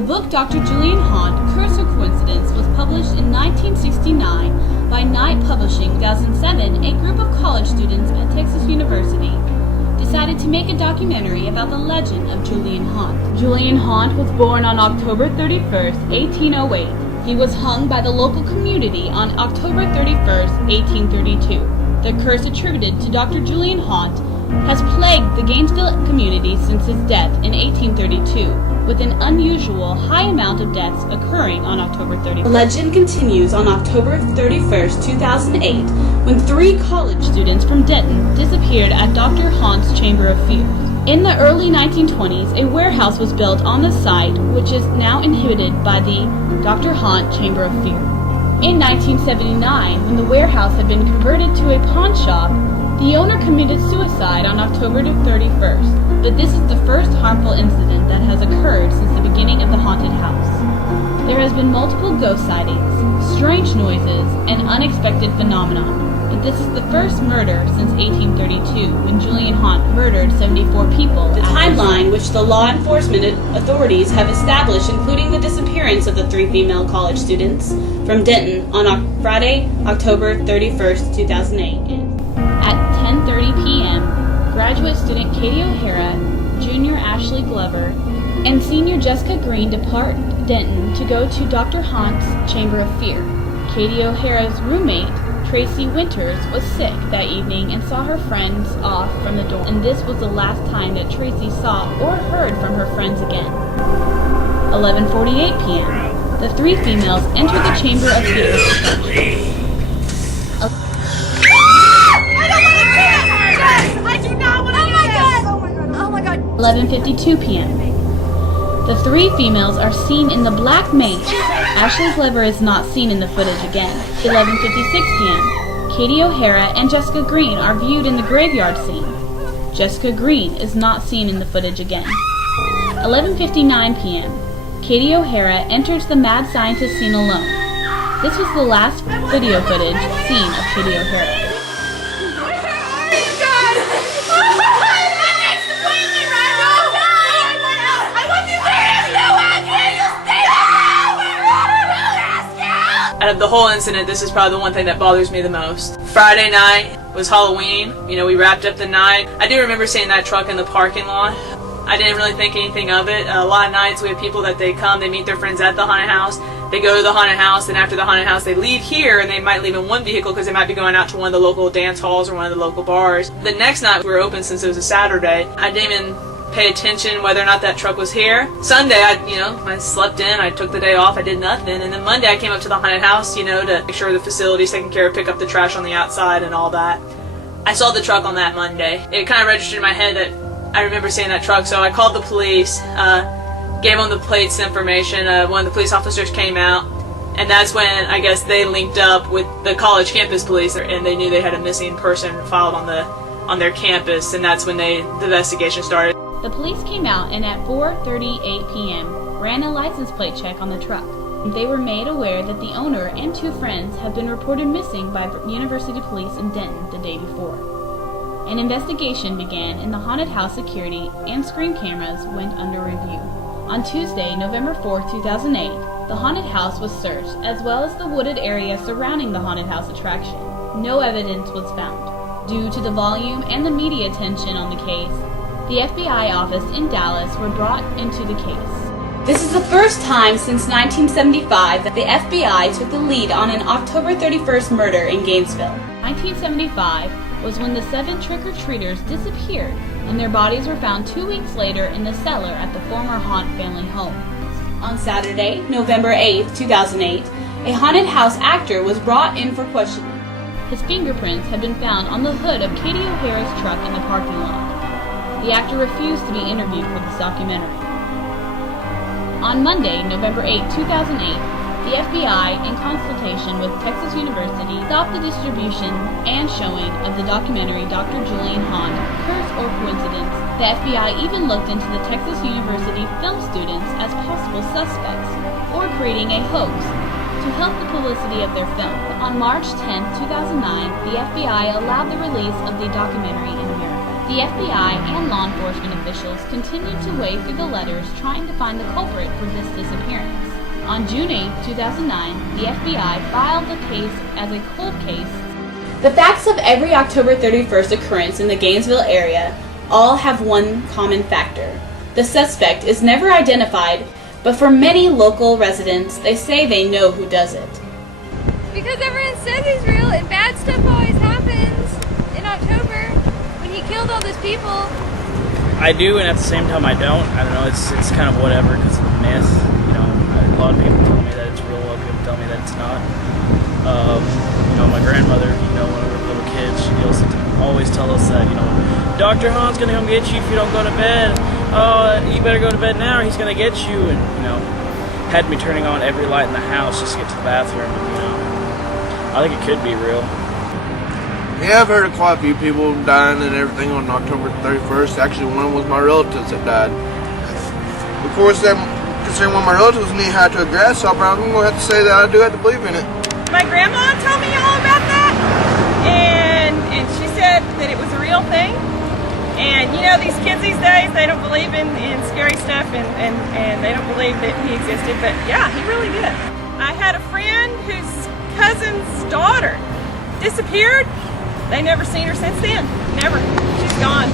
The book Dr. Julian Haunt, Curse or Coincidence was published in 1969 by Knight Publishing. In 2007, a group of college students at Texas University decided to make a documentary about the legend of Julian Haunt. Julian Haunt was born on October 31st, 1808. He was hung by the local community on October 31st, 1832. The curse attributed to Dr. Julian Haunt has plagued the Gainesville community since his death in 1832, with an unusual high amount of deaths occurring on October 31st. The legend continues on October 31st, 2008, when 3 college students from Denton disappeared at Dr. Haunt's Chamber of Fear. In the early 1920s, a warehouse was built on the site, which is now inhabited by the Dr. Haunt Chamber of Fear. In 1979, when the warehouse had been converted to a pawn shop, the owner committed suicide on October 31st, but this is the first harmful incident that has occurred since the beginning of the haunted house. There has been multiple ghost sightings, strange noises, and unexpected phenomena, but this is the first murder since 1832, when Julian Haunt murdered 74 people. The timeline which the law enforcement authorities have established, including the disappearance of the 3 female college students from Denton on Friday, October 31st, 2008 is: at 10:30 p.m., graduate student Katie O'Hara, junior Ashley Glover, and senior Jessica Green depart Denton to go to Dr. Haunt's Chamber of Fear. Katie O'Hara's roommate, Tracy Winters, was sick that evening and saw her friends off from the door, and this was the last time that Tracy saw or heard from her friends again. 11:48 p.m., the 3 females entered the Chamber of Fear. 11:52 p.m. The 3 females are seen in the black mage. Ashley Glover is not seen in the footage again. 11:56 p.m. Katie O'Hara and Jessica Green are viewed in the graveyard scene. Jessica Green is not seen in the footage again. 11:59 p.m. Katie O'Hara enters the mad scientist scene alone. This was the last video footage seen of Katie O'Hara. Out of the whole incident, this is probably the one thing that bothers me the most. Friday night was Halloween. We wrapped up the night. I do remember seeing that truck in the parking lot. I didn't really think anything of it. A lot of nights we have people that they come, they meet their friends at the haunted house, they go to the haunted house, and after the haunted house they leave here, and they might leave in one vehicle because they might be going out to one of the local dance halls or one of the local bars. The next night we were open since it was a Saturday. I didn't even pay attention whether or not that truck was here. Sunday, I slept in, I took the day off, I did nothing, and then Monday I came up to the haunted house, to make sure the facility's taken care of, pick up the trash on the outside and all that. I saw the truck on that Monday. It kind of registered in my head that I remember seeing that truck, so I called the police, gave them the plates information. One of the police officers came out, and that's when I guess they linked up with the college campus police, and they knew they had a missing person filed on their campus, and that's when the investigation started. The police came out and at 4:38 p.m. ran a license plate check on the truck. They were made aware that the owner and 2 friends had been reported missing by University Police in Denton the day before. An investigation began and the haunted house security and screen cameras went under review. On Tuesday, November 4, 2008, the haunted house was searched, as well as the wooded area surrounding the haunted house attraction. No evidence was found. Due to the volume and the media attention on the case, the FBI office in Dallas were brought into the case. This is the first time since 1975 that the FBI took the lead on an October 31st murder in Gainesville. 1975 was when the 7 trick-or-treaters disappeared and their bodies were found 2 weeks later in the cellar at the former Haunt family home. On Saturday, November 8, 2008, a haunted house actor was brought in for questioning. His fingerprints had been found on the hood of Katie O'Hara's truck in the parking lot. The actor refused to be interviewed for this documentary. On Monday, November 8, 2008, the FBI, in consultation with Texas University, stopped the distribution and showing of the documentary Dr. Julian Haunt, Curse or Coincidence. The FBI even looked into the Texas University film students as possible suspects or creating a hoax to help the publicity of their film. On March 10, 2009, the FBI allowed the release of the documentary in America. The FBI and law enforcement officials continued to wade through the letters trying to find the culprit for this disappearance. On June 8, 2009, the FBI filed the case as a cold case. The facts of every October 31st occurrence in the Gainesville area all have one common factor. The suspect is never identified, but for many local residents, they say they know who does it. Because everyone says he's real and bad stuff always happens in October when he killed all those people. I do, and at the same time I don't. I don't know, it's kind of whatever because of the myth. You know, a lot of people tell me that it's real, a lot of people tell me that it's not. You know, my grandmother, you know, when we were little kids, she used to always tell us that, you know, Dr. Han's gonna come get you if you don't go to bed. Oh, you better go to bed now or he's gonna get you. And, you know, had me turning on every light in the house just to get to the bathroom. And, you know, I think it could be real. Yeah, I've heard of quite a few people dying and everything on October 31st. Actually, one was my relatives that died. Of course, considering one of my relatives knee high to a grasshopper, I'm going to have to say that I do have to believe in it. My grandma told me all about that, and she said that it was a real thing. And you know, these kids these days, they don't believe in scary stuff, and they don't believe that he existed, but yeah, he really did. I had a friend whose cousin's daughter disappeared. They never seen her since then. Never. She's gone.